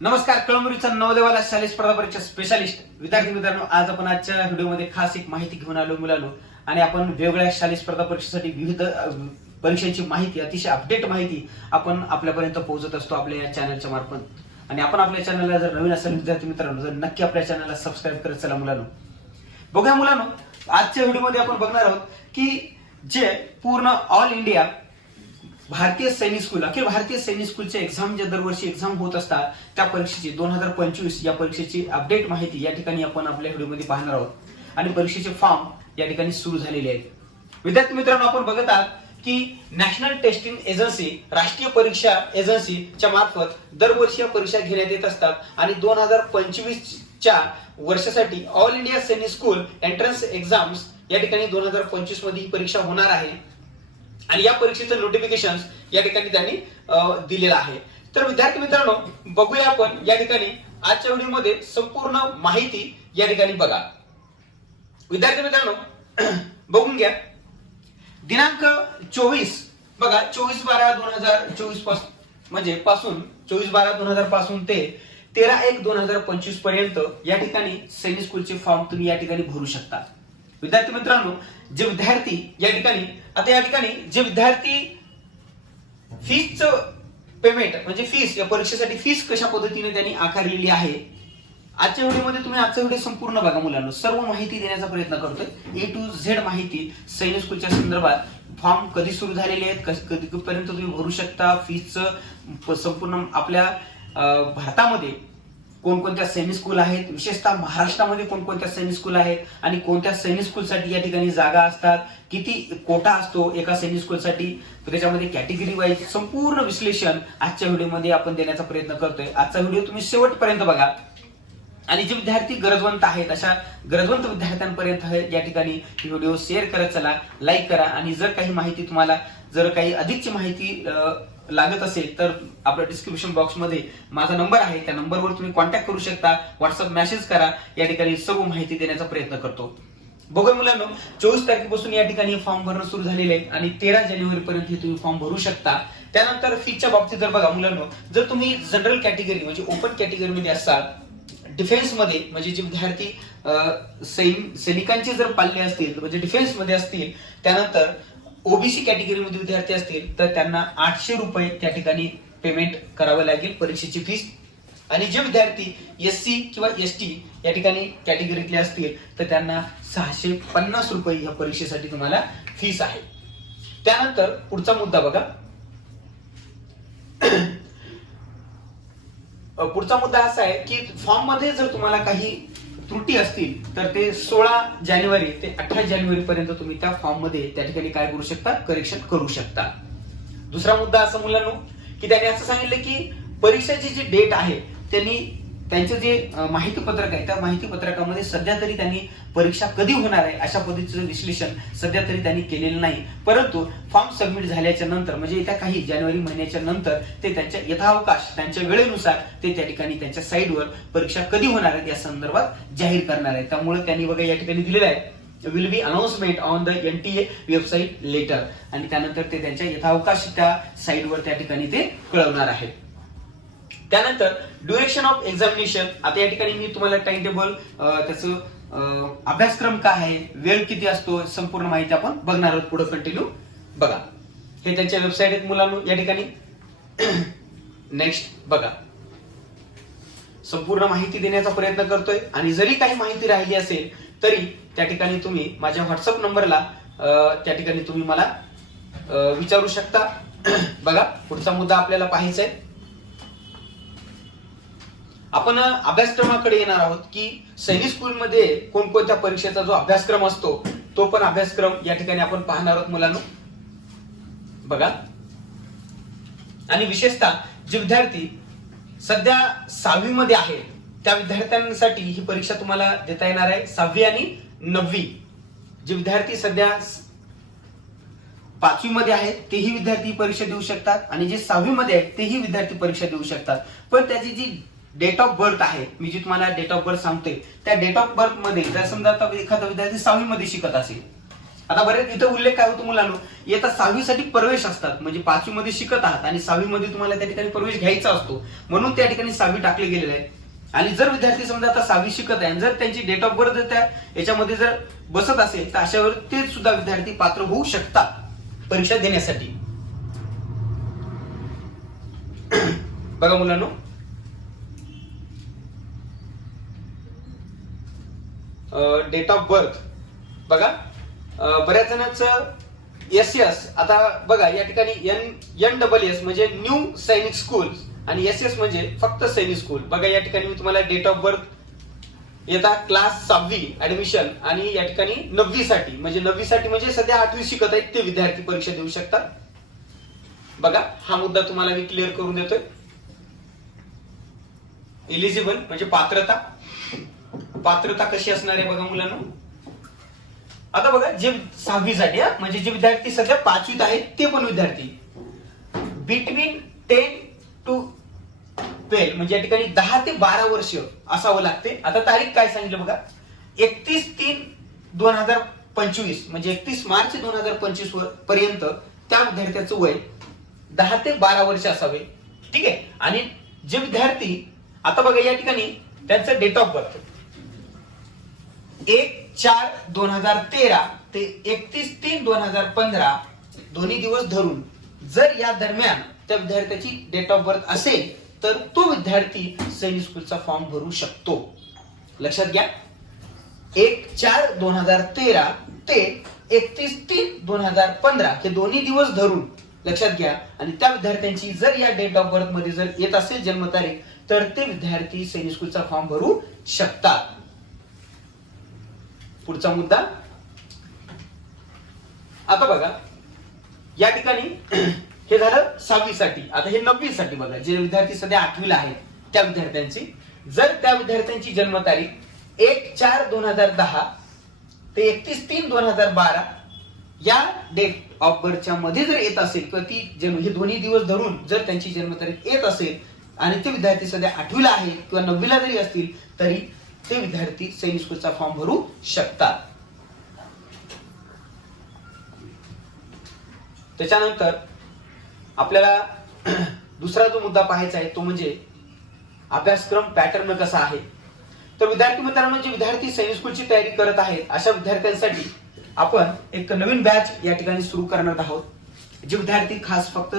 नमस्कार, कळमनुरीचा नवदेवाला शालेय स्पर्धा परीक्षा स्पेशालिस्ट विद्यार्थी मित्रांनो, आज आपण आजच्या व्हिडिओमध्ये खास एक माहिती घेऊन आलो मुलांनो. आणि आपण वेगवेगळ्या शालेय स्पर्धा परीक्षेसाठी विविध परीक्षांची माहिती, अतिशय अपडेट माहिती आपण आपल्यापर्यंत पोहोचत असतो आपल्या या चॅनलच्या मार्फत. आणि आपण आपल्या चॅनलला जर नवीन असेल विद्यार्थी मित्रांनो, जर नक्की आपल्या चॅनलला सबस्क्राईब करत चला मुलांनो. बघा मुलांनो, आजच्या व्हिडिओमध्ये आपण बघणार आहोत की जे पूर्ण ऑल इंडिया भारतीय सैनिक स्कूल, अखिल भारतीय सैनिक स्कूलचे एक्झाम जे दरवर्षी एक्झाम होत असतात त्या परीक्षेची 2025 या परीक्षेची अपडेट माहिती या ठिकाणी आपण आपल्या व्हिडिओमध्ये पाहणार आहोत. आणि परीक्षेचे फॉर्म या ठिकाणी सुरू झालेले आहेत. विद्यार्थी मित्रांनो, आपण बघत आहात की नॅशनल टेस्टिंग एजन्सी, राष्ट्रीय परीक्षा एजन्सीच्या मार्फत दरवर्षी या परीक्षा घेण्यात येत असतात. आणि 2025च्या वर्षासाठी ऑल इंडिया सैनिक स्कूल एंट्रन्स एक्झाम्स या ठिकाणी 2025 मध्ये ही परीक्षा होणार आहे. आणि या परीक्षेचं नोटिफिकेशन या ठिकाणी त्यांनी दिलेलं आहे. तर विद्यार्थी मित्रांनो, बघूया आपण या ठिकाणी आजच्या व्हिडिओमध्ये संपूर्ण माहिती या ठिकाणी बघा. विद्यार्थी मित्रांनो, बघून घ्या. दिनांक 24 बघा, 24/12/2024 पासून म्हणजे 24/12/2000 पासून ते 13/1/2025 पर्यंत या ठिकाणी सैनिक स्कूलचे फॉर्म तुम्ही या ठिकाणी भरू शकता. विद्यार्थी मित्रांनो, जे विद्यार्थी या ठिकाणी जे विद्यार्थी फीसचं पेमेंट म्हणजे फीस, या परीक्षेसाठी फीस कशा पद्धतीने त्यांनी आकारलेली आहे, आजच्या व्हिडिओमध्ये तुम्ही आजचा व्हिडिओ संपूर्ण बघा मुलांनो. सर्व माहिती देण्याचा प्रयत्न करतोय, A to Z माहिती सैनिक स्कूलच्या संदर्भात. फॉर्म कधी सुरू झालेले आहेत, कधीपर्यंत तुम्ही भरू शकता, फीसचं संपूर्ण आपल्या भारतामध्ये कोणकोणत्या सैनिक स्कूल आहेत, विशेषतः महाराष्ट्रामध्ये कोणकोणत्या सैनिक स्कूल आहेत आणि कोणत्या सैनिक स्कूलसाठी या ठिकाणी जागा असतात, किती कोटा असतो एका सैनिक स्कूलसाठी, त्याच्यामध्ये कॅटेगरी वाईज संपूर्ण विश्लेषण आजच्या व्हिडिओमध्ये आपण देण्याचा प्रयत्न करतोय. आजचा व्हिडिओ तुम्ही शेवटपर्यंत बघा. आणि जे विद्यार्थी गरजवंत आहेत अशा गरजवंत विद्यार्थ्यांपर्यंत या ठिकाणी व्हिडिओ शेअर करत चला, लाईक करा. आणि जर काही माहिती तुम्हाला, जर काही अधिकची माहिती लागत असेल तर आपल्या डिस्क्रिप्शन बॉक्स मध्ये माझा नंबर आहे, त्या नंबरवर तुम्ही कॉन्टॅक्ट करू शकता, व्हॉट्सअप मेसेज करा. या ठिकाणी सर्व माहिती देण्याचा प्रयत्न करतो. बघा मुलांनो, 24 तारखेपासून या ठिकाणी फॉर्म भरणं सुरू झालेले आहे आणि 13 जानेवारी पर्यंत हे तुम्ही फॉर्म भरू शकता. त्यानंतर फीच्या बाबतीत जर बघा मुलांनो, जर तुम्ही जनरल कॅटेगरी म्हणजे ओपन कॅटेगरीमध्ये असाल, डिफेन्स मध्ये म्हणजे जे विद्यार्थी सैनिकांचे जर पाल्ले असतील म्हणजे डिफेन्स मध्ये असतील, त्यानंतर ओबीसी कॅटेगरीमध्ये विद्यार्थी असतील तर त्यांना 800 रुपये त्या ठिकाणी पेमेंट करावं लागेल परीक्षेची फीस. आणि जे विद्यार्थी SC किंवा ST या ठिकाणी कॅटेगरीतले असतील तर त्यांना 650 रुपये या परीक्षेसाठी तुम्हाला फीस आहे. त्यानंतर पुढचा मुद्दा बघा. पुढचा मुद्दा असा आहे की फॉर्म मध्ये जर तुम्हाला काही त्रुटी असतील तर ते 16 जानेवारी ते 28 जानेवारी पर्यंत तुम्ही त्या फॉर्म मध्ये त्या ठिकाणी काय करू शकता, करेक्शन करू शकता. दुसरा मुद्दा असा मुलांनो की त्यांनी असं सांगितलं की परीक्षेची जी डेट आहे त्यांचं जे माहिती पत्रक आहे त्या माहिती पत्रकामध्ये सध्या तरी त्यांनी परीक्षा कधी होणार आहे अशा पद्धतीचं विश्लेषण सध्या तरी त्यांनी केलेलं नाही. परंतु फॉर्म सबमिट झाल्याच्या नंतर म्हणजे येत्या काही जानेवारी महिन्याच्या नंतर ते त्यांच्या यथावकाश त्यांच्या वेळेनुसार ते त्या ठिकाणी त्यांच्या साईडवर परीक्षा कधी होणार आहे या संदर्भात जाहीर करणार आहे. त्यामुळे त्यांनी बघा या ठिकाणी दिलेलं आहे, will be announcement on the NTA website later. आणि त्यानंतर ते त्यांच्या यथावकाश त्या साईडवर त्या ठिकाणी ते कळवणार आहेत. त्यानंतर ड्युरेशन ऑफ एक्झामिनेशन. आता या ठिकाणी मी तुम्हाला टाइम टेबल, त्याचं अभ्यासक्रम काय आहे, वेळ किती असतो, संपूर्ण माहिती आपण बघणार आहोत. पुढे कंटिन्यू बघा. हे त्यांच्या वेबसाईट आहेत मुलांनो या ठिकाणी. नेक्स्ट बघा, संपूर्ण माहिती देण्याचा प्रयत्न करतोय. आणि जरी काही माहिती राहिली असेल तरी त्या ठिकाणी तुम्ही माझ्या व्हॉट्सअप नंबरला त्या ठिकाणी तुम्ही मला विचारू शकता. बघा, पुढचा मुद्दा आपल्याला पाहायचा आहे. आपण अभ्यासक्रमाकडे येणार आहोत की सैनिक स्कूलमध्ये कोणकोणत्या परीक्षेचा जो अभ्यासक्रम असतो तो पण अभ्यासक्रम या ठिकाणी आपण पाहणार आहोत मुलांनो. बघा, आणि विशेषतः जे विद्यार्थी सध्या 6वी मध्ये आहेत त्या विद्यार्थ्यांसाठी ही परीक्षा तुम्हाला देता येणार आहे. 6वी आणि 9वी जे विद्यार्थी सध्या 5वी मध्ये आहेत तेही विद्यार्थी परीक्षा देऊ शकतात. आणि जे 6वी मध्ये आहेत तेही विद्यार्थी परीक्षा देऊ शकतात. पण त्याची जी डेट ऑफ बर्थ आहे, मी जी तुम्हाला डेट ऑफ बर्थ सांगतोय त्या डेट ऑफ बर्थ मध्ये जर समजा आता एखादा विद्यार्थी 6वी मध्ये शिकत असेल आता बरेच इथं उल्लेख काय होतो मुलांनो, येता 6वी साठी प्रवेश असतात, म्हणजे 5वी मध्ये शिकत आहात आणि 6वी मध्ये तुम्हाला त्या ठिकाणी प्रवेश घ्यायचा असतो, म्हणून त्या ठिकाणी 6वी टाकले गेलेले आहे. आणि जर विद्यार्थी समजा आता 6वी शिकत आहे, जर त्यांची डेट ऑफ बर्थ त्या याच्यामध्ये जर बसत असेल तर अशावर ते सुद्धा विद्यार्थी पात्र होऊ शकतात परीक्षा देण्यासाठी. बघा मुलांनो, डेट ऑफ बर्थ बघा, बऱ्याच जणांचं एस आता बघा या ठिकाणी NSS म्हणजे न्यू सैनिक स्कूल आणि SS म्हणजे फक्त सैनिक स्कूल. बघा या ठिकाणी मी तुम्हाला डेट ऑफ बर्थ येता क्लास 6वी ऍडमिशन आणि या ठिकाणी 9वी साठी म्हणजे सध्या 8वी शिकत आहेत ते विद्यार्थी परीक्षा देऊ शकतात. बघा हा मुद्दा तुम्हाला मी क्लिअर करून देतोय. एलिजिबल म्हणजे पात्रता कशी असणार आहे बघा मुलांना. आता बघा जे 6वी साठी म्हणजे जे विद्यार्थी सध्या 5वीत आहेत ते पण विद्यार्थी बिटवीन 10 to 12 म्हणजे या ठिकाणी 10 ते 12 वर्ष असावं लागते. आता तारीख काय सांगितलं बघा, 31/3/2025 म्हणजे 31 मार्च 2025 पर्यंत त्या विद्यार्थ्याचं वय 10 ते 12 वर्ष असावे. ठीक आहे. आणि जे विद्यार्थी आता बघा या ठिकाणी त्यांचं डेट ऑफ बर्थ 1/4/2013 ते 31/3/2015 दोन्ही दिवस धरून जर या दरम्यान त्या विद्यार्थ्याची डेट ऑफ बर्थ असेल तर तो विद्यार्थी सैनिक स्कूलचा फॉर्म भरू शकतो. लक्षात घ्या, 1/4/2013 ते 31/3/2015 हे दोन्ही दिवस धरून लक्षात घ्या. आणि त्या विद्यार्थ्यांची जर या डेट ऑफ बर्थ मध्ये जर येत असेल जन्मतारीख तर ते विद्यार्थी सैनिक स्कूलचा फॉर्म भरू शकतात. पुढचा मुद्दा, आता बघा या ठिकाणी हे झालं 6वी साठी. आता हे 9वी साठी बघा, जे विद्यार्थी सध्या 8वीला आहेत त्या विद्यार्थ्यांची जर त्या विद्यार्थ्यांची जन्मतारीख 1/4/2010 ते 31/3/2012 या डेट ऑफ बर्थच्या मध्ये जर येत असेल किंवा ती हे दोन्ही दिवस धरून जर त्यांची जन्मतारीख येत असेल आणि ते विद्यार्थी सध्या 8वीला आहेत किंवा 9वीला जरी असतील तरी ते विद्यार्थी सैनिक स्कूलचा फॉर्म भरू शकतात. त्याच्यानंतर आपल्याला दुसरा जो मुद्दा पाहायचा आहे तो म्हणजे अभ्यासक्रम पॅटर्न कसा आहे. तर विद्यार्थी मित्रांनो, जे विद्यार्थी सैनिक स्कूलची तयारी करत आहेत अशा विद्यार्थ्यांसाठी आपण एक नवीन बॅच या ठिकाणी सुरू करणार आहोत. जे विद्यार्थी खास फक्त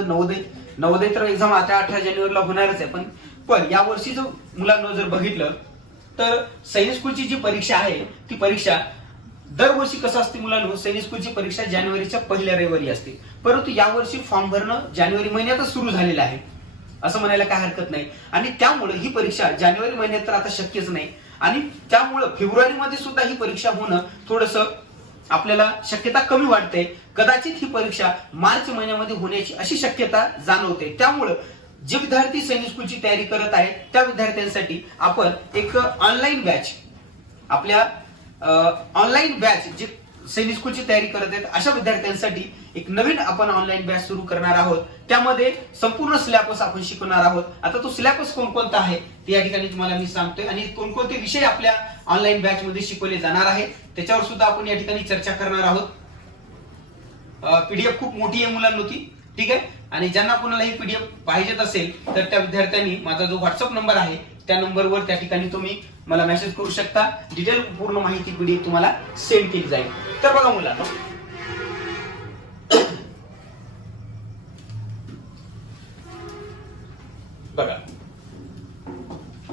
नवोदय तर एक्झाम आता 18 जानेवारीला होणारच आहे, पण या वर्षी जर मुलांना जर बघितलं तर सैनिक स्कूलची जी परीक्षा आहे ती परीक्षा दरवर्षी कसं असते मुलांनो, सैनिक स्कूलची परीक्षा जानेवारीच्या पहिल्या रविवारी असते, परंतु यावर्षी फॉर्म भरणं जानेवारी महिन्यातच सुरू झालेलं आहे असं म्हणायला काय हरकत नाही. आणि त्यामुळे ही परीक्षा जानेवारी महिन्यात तर आता शक्यच नाही आणि त्यामुळे फेब्रुवारीमध्ये सुद्धा ही परीक्षा होणं थोडंसं आपल्याला शक्यता कमी वाटते. कदाचित ही परीक्षा मार्च महिन्यामध्ये होण्याची अशी शक्यता जाणवते. त्यामुळे जे विद्यार्थी सैनिक स्कूलची तयारी करत आहेत त्या विद्यार्थ्यांसाठी आपण एक ऑनलाईन बॅच ऑनलाईन बॅच जे सैनिक स्कूलची तयारी करत आहेत अशा विद्यार्थ्यांसाठी एक नवीन आपण ऑनलाईन बॅच सुरू करणार आहोत. त्यामध्ये संपूर्ण सिलेबस आपण शिकवणार आहोत. आता तो सिलेबस कोणकोणता आहे ते या ठिकाणी तुम्हाला मी सांगतोय आणि कोणकोणते विषय आपल्या ऑनलाईन बॅच मध्ये शिकवले जाणार आहेत त्याच्यावर सुद्धा आपण या ठिकाणी चर्चा करणार आहोत. पीडीएफ खूप मोठी आहे मुलांनो ती, ठीक आहे. आणि ज्यांना कोणाला ही पीडीएफ पाहिजेत असेल तर त्या विद्यार्थ्यांनी माझा जो व्हॉट्सअप नंबर आहे त्या नंबरवर त्या ठिकाणी तुम्ही मला मेसेज करू शकता. डिटेल पूर्ण माहिती पीडीएफ तुम्हाला सेंड केली जाईल. तर बघा मुलांनो, बघा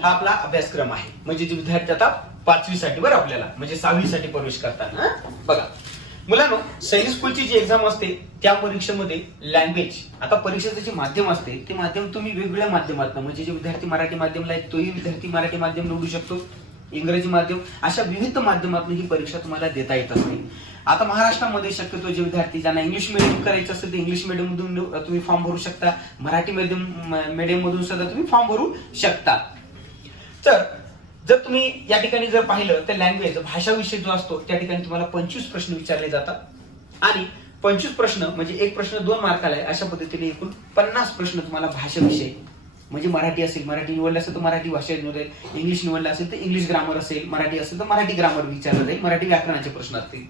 हा आपला अभ्यासक्रम आहे. म्हणजे जे विद्यार्थी आता 5वी साठी बरं आपल्याला म्हणजे 6वी साठी प्रवेश करताना बघा मुलांनो, सैनिक स्कूलची जी एक्झाम असते त्या परीक्षेमध्ये लँग्वेज, आता परीक्षेचं जे माध्यम असते ते माध्यम तुम्ही वेगवेगळ्या माध्यमातून म्हणजे जे विद्यार्थी मराठी माध्यमला आहे तोही विद्यार्थी मराठी माध्यम निवडू शकतो, इंग्रजी माध्यम, अशा विविध माध्यमातून ही परीक्षा तुम्हाला देता येत असते. आता महाराष्ट्रामध्ये शक्यतो जे विद्यार्थी ज्यांना इंग्लिश मिडियम करायचं असेल ते इंग्लिश मिडियम मधून तुम्ही फॉर्म भरू शकता, मराठी मीडियम मधून सुद्धा तुम्ही फॉर्म भरू शकता. तर जर तुम्ही या ठिकाणी जर पाहिलं तर लँग्वेज भाषा विषय जो असतो त्या ठिकाणी तुम्हाला 25 प्रश्न विचारले जातात आणि 25 प्रश्न म्हणजे एक प्रश्न 2 मार्काला आहे अशा पद्धतीने एकूण 50 प्रश्न तुम्हाला भाषा विषय म्हणजे मराठी असेल मराठी निवडलं असेल तर मराठी भाषा निवडेल, इंग्लिश निवडलं असेल तर इंग्लिश ग्रामर असेल, मराठी असेल तर मराठी ग्रामर विचारलं जाईल, मराठी व्याकरणाचे प्रश्न असतील.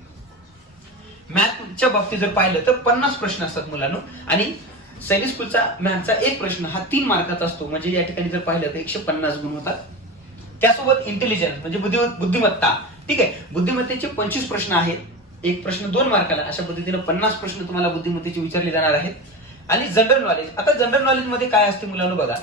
मॅथच्या बाबतीत जर पाहिलं तर 50 प्रश्न असतात मुलांनो, आणि सैनिक स्कूलचा मॅथचा एक प्रश्न हा 3 मार्काचा असतो, म्हणजे या ठिकाणी जर पाहिलं तर 150 गुण होतात. त्यासोबत इंटेलिजन्स म्हणजे बुद्धिमत्ता, ठीक आहे, बुद्धिमत्तेचे 25 प्रश्न आहेत, एक प्रश्न 2 मार्काला, अशा पद्धतीने 50 प्रश्न तुम्हाला बुद्धिमत्तेचे विचारले जाणार आहेत. आणि जनरल नॉलेज, आता जनरल नॉलेज मध्ये काय असते मुलांनो बघा,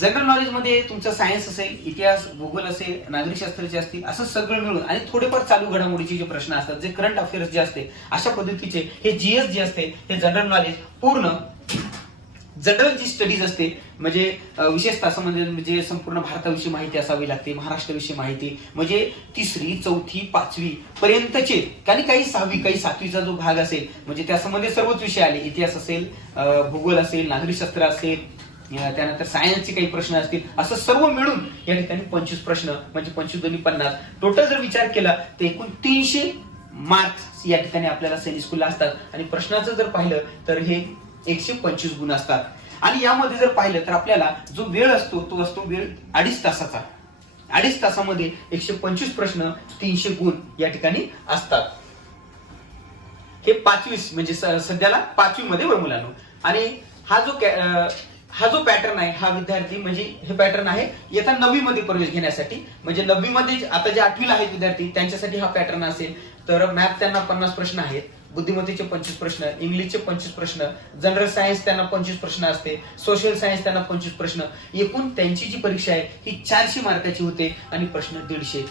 जनरल नॉलेज मध्ये तुमचं सायन्स असेल, इतिहास, भूगोल असेल, नागरिकशास्त्राचे असतील, असं सगळं मिळून आणि थोडेफार चालू घडामोडीचे जे प्रश्न असतात, जे करंट अफेअर्स जे असते, अशा पद्धतीचे हे जीएस जे असते, हे जनरल नॉलेज पूर्ण जनरल जी स्टडीज असते, म्हणजे विशेषतः असं म्हणजे संपूर्ण भारताविषयी माहिती असावी लागते, महाराष्ट्राविषयी माहिती, म्हणजे 3री, 4थी, 5वी पर्यंतचे, काही 6वी, काही 7वीचा जो भाग असेल, म्हणजे त्यामध्ये सर्वच विषय आले, इतिहास असेल, भूगोल असेल, नागरिकशास्त्र असेल, त्यानंतर सायन्सचे काही प्रश्न असतील, असं सर्व मिळून या ठिकाणी 25 प्रश्न, म्हणजे 25 दोन्ही 50, टोटल जर विचार केला तर एकूण 300 मार्क्स या ठिकाणी आपल्याला सैनिक स्कूलला असतात. आणि प्रश्नाचं जर पाहिलं तर हे 125 गुण असतात. आणि यामध्ये जर पाहिलं तर आपल्याला जो वेळ असतो तो असतो वेळ 2.5 तासाचा. 2.5 तासामध्ये 125 प्रश्न, 300 गुण या ठिकाणी असतात. हे 5वी म्हणजे सध्याला 5वी मध्ये मुलांनो. आणि हा जो पॅटर्न आहे, हा विद्यार्थी म्हणजे हे पॅटर्न आहे येता 9वी मध्ये प्रवेश घेण्यासाठी, म्हणजे 9वी मध्ये आता जे 8वीला आहेत विद्यार्थी त्यांच्यासाठी हा पॅटर्न असेल. तर मॅथ त्यांना 50 प्रश्न आहेत, बुद्धिमत्तेचे 25 प्रश्न, इंग्लिशचे 25 प्रश्न, जनरल सायन्स त्यांना 25 प्रश्न असते, सोशल सायन्स त्यांना 25 प्रश्न, एकूण त्यांची जी परीक्षा आहे ही 400 मार्काची होते आणि प्रश्न 150.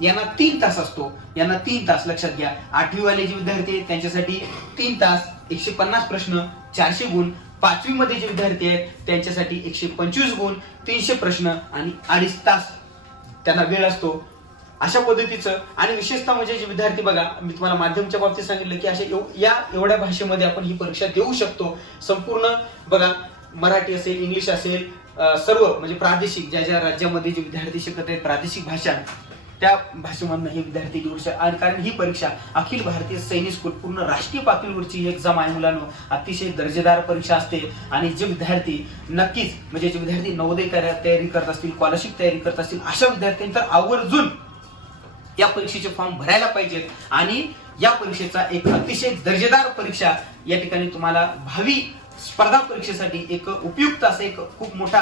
यांना 3 तास असतो, यांना 3 तास लक्षात घ्या. 8वी वाले जे विद्यार्थी आहेत त्यांच्यासाठी 3 तास, 150 प्रश्न, 400 गुण. 5वी मध्ये जे विद्यार्थी आहेत त्यांच्यासाठी 125 गुण, 300 प्रश्न आणि 2.5 तास त्यांना वेळ असतो. अशा पद्धतीचं. आणि विशेषतः म्हणजे जे विद्यार्थी बघा, मी तुम्हाला माध्यमच्या बाबतीत सांगितलं की अशा एवढ्या भाषेमध्ये आपण ही परीक्षा देऊ शकतो. संपूर्ण बघा, मराठी असेल, इंग्लिश असेल, सर्व म्हणजे प्रादेशिक ज्या ज्या राज्यामध्ये जे विद्यार्थी शिकत आहेत प्रादेशिक भाषा, त्या भाषेमधून हे विद्यार्थी देऊ शकतात. कारण ही परीक्षा अखिल भारतीय सैनिक स्कूल पूर्ण राष्ट्रीय पातळीवरची एक्झाम आहे मुलांनो, अतिशय दर्जेदार परीक्षा असते. आणि जे विद्यार्थी नक्कीच म्हणजे जे विद्यार्थी नवोदय तयारी करत असतील, स्कॉलरशिप तयारी करत असतील, अशा विद्यार्थ्यांनी तर आवर्जून या परीक्षेचे फॉर्म भरायला पाहिजेत. आणि या परीक्षेचा एक अतिशय दर्जेदार परीक्षा या ठिकाणी तुम्हाला भावी स्पर्धा परीक्षेसाठी एक उपयुक्त असं एक खूप मोठा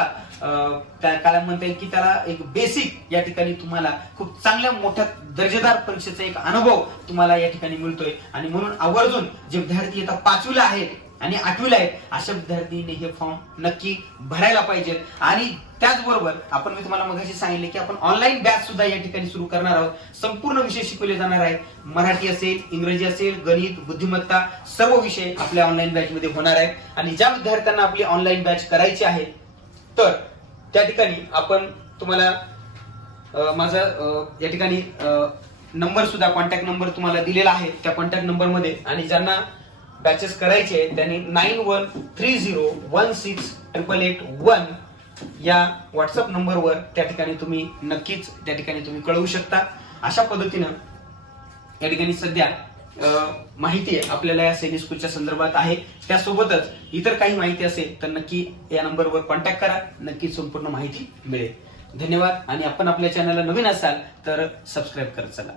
काय म्हणता येईल की त्याला एक बेसिक या ठिकाणी तुम्हाला खूप चांगल्या मोठ्या दर्जेदार परीक्षेचा एक अनुभव तुम्हाला या ठिकाणी मिळतोय. आणि म्हणून आवर्जून जे विद्यार्थी आता 5वीला आहेत आणि 8वीला आहेत अशा विद्यार्थ्यांनी हे फॉर्म नक्की भरायला पाहिजेत. आणि त्याचबरोबर मी तुम्हाला मगाशी सांगितले की आपण ऑनलाईन बॅच सुद्धा या ठिकाणी सुरू करणार आहोत. संपूर्ण विषय शिकवले जाणार आहेत. मराठी असेल, इंग्रजी असेल, गणित, बुद्धिमत्ता सर्व विषय आपल्या ऑनलाईन बॅच मध्ये होणार आहेत. आणि ज्या विद्यार्थ्यांना आपली ऑनलाईन बॅच करायची आहे तर त्या ठिकाणी आपण तुम्हाला माझा या ठिकाणी नंबर सुद्धा, कॉन्टॅक्ट नंबर तुम्हाला दिलेला आहे. त्या कॉन्टॅक्ट नंबर मध्ये आणि ज्यांना बॅचेस करायचे आहेत त्यांनी 9130168881 या व्हॉट्सअप नंबरवर त्या ठिकाणी तुम्ही नक्कीच त्या ठिकाणी तुम्ही कळवू शकता. अशा पद्धतीनं या ठिकाणी सध्या माहिती आपल्याला या सैनिक स्कूलच्या संदर्भात आहे. त्यासोबतच इतर काही माहिती असेल तर नक्की या नंबरवर कॉन्टॅक्ट करा, नक्की संपूर्ण माहिती मिळेल. धन्यवाद. आणि आपण आपल्या चॅनलला नवीन असाल तर सबस्क्राईब करत चला.